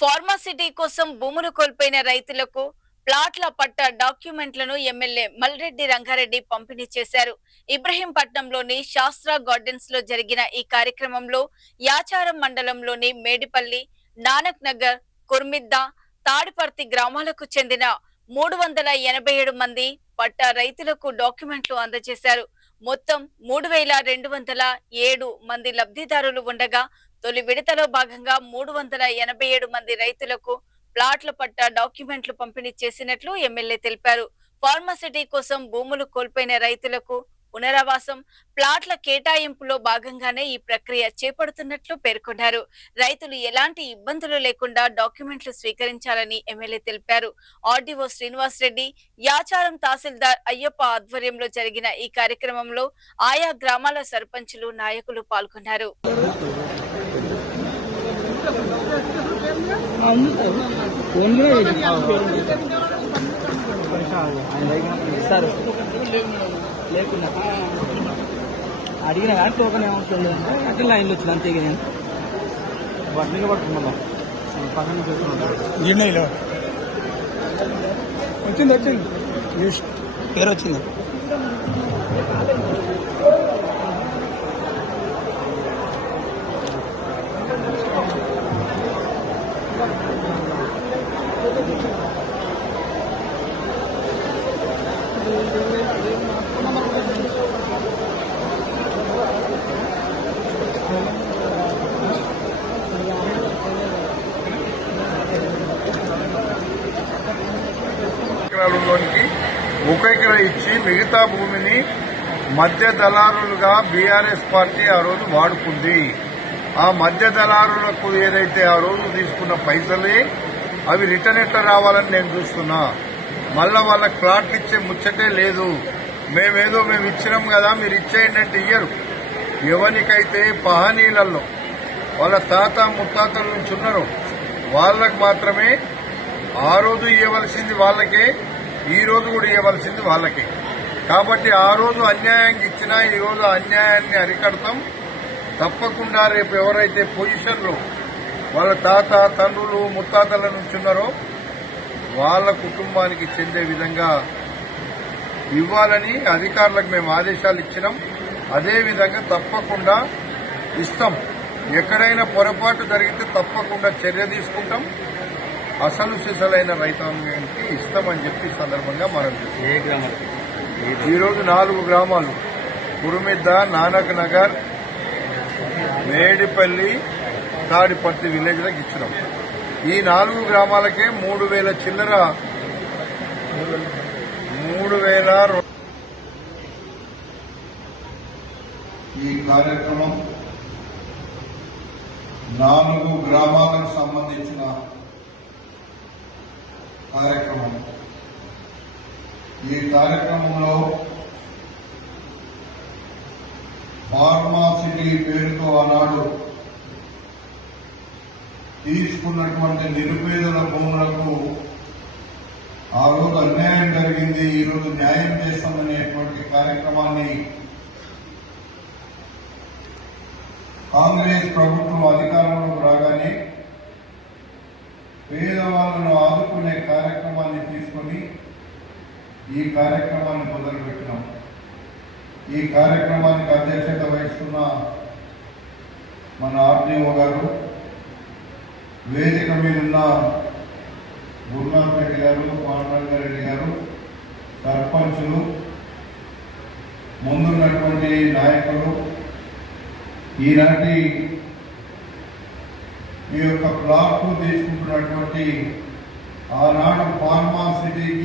Pharma city కోసం భూములు కోల్పోయిన రైతులకు ప్లాట్ల పట్ట డాక్యుమెంట్లను ఎమ్మెల్యే మల్రెడ్డి రంగారెడ్డి పంపిణీ చేశారు. ఇబ్రహీంపట్నంలోని శాస్త్ర గార్డెన్స్ లో జరిగిన ఈ కార్యక్రమంలో యాచారం మండలంలోని మేడిపల్లి, నానక్ నగర్, కుర్మిద్ద, తాడిపర్తి గ్రామాలకు చెందిన 387 మంది పట్ట రైతులకు డాక్యుమెంట్లు అందజేశారు. మొత్తం 3207 మంది లబ్ధిదారులు ఉండగా తొలి విడతలో భాగంగా 387 మంది రైతులకు ప్లాట్ల పట్ట డాక్యుమెంట్లు పంపిణీ చేసినట్లు ఎమ్మెల్యే తెలిపారు. ఫార్మాసిటీ కోసం భూములు కోల్పోయిన రైతులకు పునరావాసం, ప్లాట్ల కేటాయింపులో భాగంగానే ఈ ప్రక్రియ చేపడుతున్నట్లు పేర్కొన్నారు. రైతులు ఎలాంటి ఇబ్బందులు లేకుండా డాక్యుమెంట్లు స్వీకరించాలని ఎమ్మెల్యే తెలిపారు. ఆర్డీఓ శ్రీనివాస్ రెడ్డి, యాచారం తహసీల్దార్ అయ్యప్ప ఆధ్వర్యంలో జరిగిన ఈ కార్యక్రమంలో ఆయా గ్రామాల సర్పంచులు, నాయకులు పాల్గొన్నారు. అడిగిన కానీ టోకన్ ఏమవుతుంది అంటే లైన్లో వచ్చింది అంతే నేను బట్టలుగా పట్టుకున్నా పక్కన చేస్తున్నాను. వచ్చింది పేరు వచ్చింది. లోనికి 1 ఎకరా ఇచ్చి మిగతా భూమిని మధ్య దళారులుగా బీఆర్ఎస్ పార్టీ ఆ రోజు వాడుకుంది. ఆ మధ్య దళారులకు ఏదైతే ఆ రోజు తీసుకున్న పైసలే అవి రిటర్న్ ఎట్లా రావాలని నేను చూస్తున్నా. మళ్ళా వాళ్ళకి ప్లాట్లు ఇచ్చే ముచ్చటే లేదు. మేము ఇచ్చినాం కదా మీరు ఇచ్చేయండి అంటే ఇయ్యరు. ఎవరికైతే పహనీలలో వాళ్ళ తాత ముత్తాతల నుంచి ఉన్నారో వాళ్ళకు మాత్రమే ఆ రోజు ఇవ్వవలసింది వాళ్ళకే, ఈ రోజు కూడా ఇవ్వవలసింది వాళ్ళకే. కాబట్టి ఆ రోజు అన్యాయంగా ఇచ్చినా ఈ రోజు అన్యాయాన్ని అరికడతాం. తప్పకుండా రేపు ఎవరైతే పొజిషన్లో వాళ్ళ తాత, తండ్రులు, ముత్తాతల నుంచి ఉన్నారో వాళ్ళ కుటుంబానికి చెందే విధంగా ఇవ్వాలని అధికారులకు మేము ఆదేశాలు ఇచ్చినాం. అదేవిధంగా తప్పకుండా ఇస్తాం. ఎక్కడైనా పొరపాటు జరిగితే తప్పకుండా చర్య తీసుకుంటాం. అసలు సిసలైన రైతాంగానికి ఇస్తామని చెప్పి సందర్భంగా మనం ఈరోజు 4 గ్రామాలు కురుమిద్ద, నానక్ నగర్, మేడిపల్లి, తాడిపర్తి విలేజ్లకు ఇచ్చినాం. ఈ 4 గ్రామాలకే 3000 చిల్లర 3000. ఈ కార్యక్రమం 4 గ్రామాలకు సంబంధించిన కార్యక్రమం. ఈ కార్యక్రమంలో ఫార్మాసిటీ పేరుతో ఆనాడు తీసుకున్నటువంటి నిరుపేదల భూములకు ఆ రోజు అన్యాయం జరిగింది, ఈ రోజు న్యాయం చేస్తామనేటువంటి కార్యక్రమాన్ని కాంగ్రెస్ ప్రభుత్వం అధికారంలోకి రాగానే పేదవాళ్లను ఆదుకునే కార్యక్రమాన్ని తీసుకుని ఈ కార్యక్రమాన్ని మొదలుపెట్టినాం. ఈ కార్యక్రమానికి అధ్యక్షత వహిస్తున్న మన ఆర్డీఓ గారు, వేదిక మీదున్న గురునాథ్ రెడ్డి గారు, పాండురంగారెడ్డి గారు, సర్పంచులు, ముందున్నటువంటి నాయకులు, ఈనాటి ఈ యొక్క ప్లాట్లు తీసుకుంటున్నటువంటి ఆనాడు ఫార్మాసిటీకి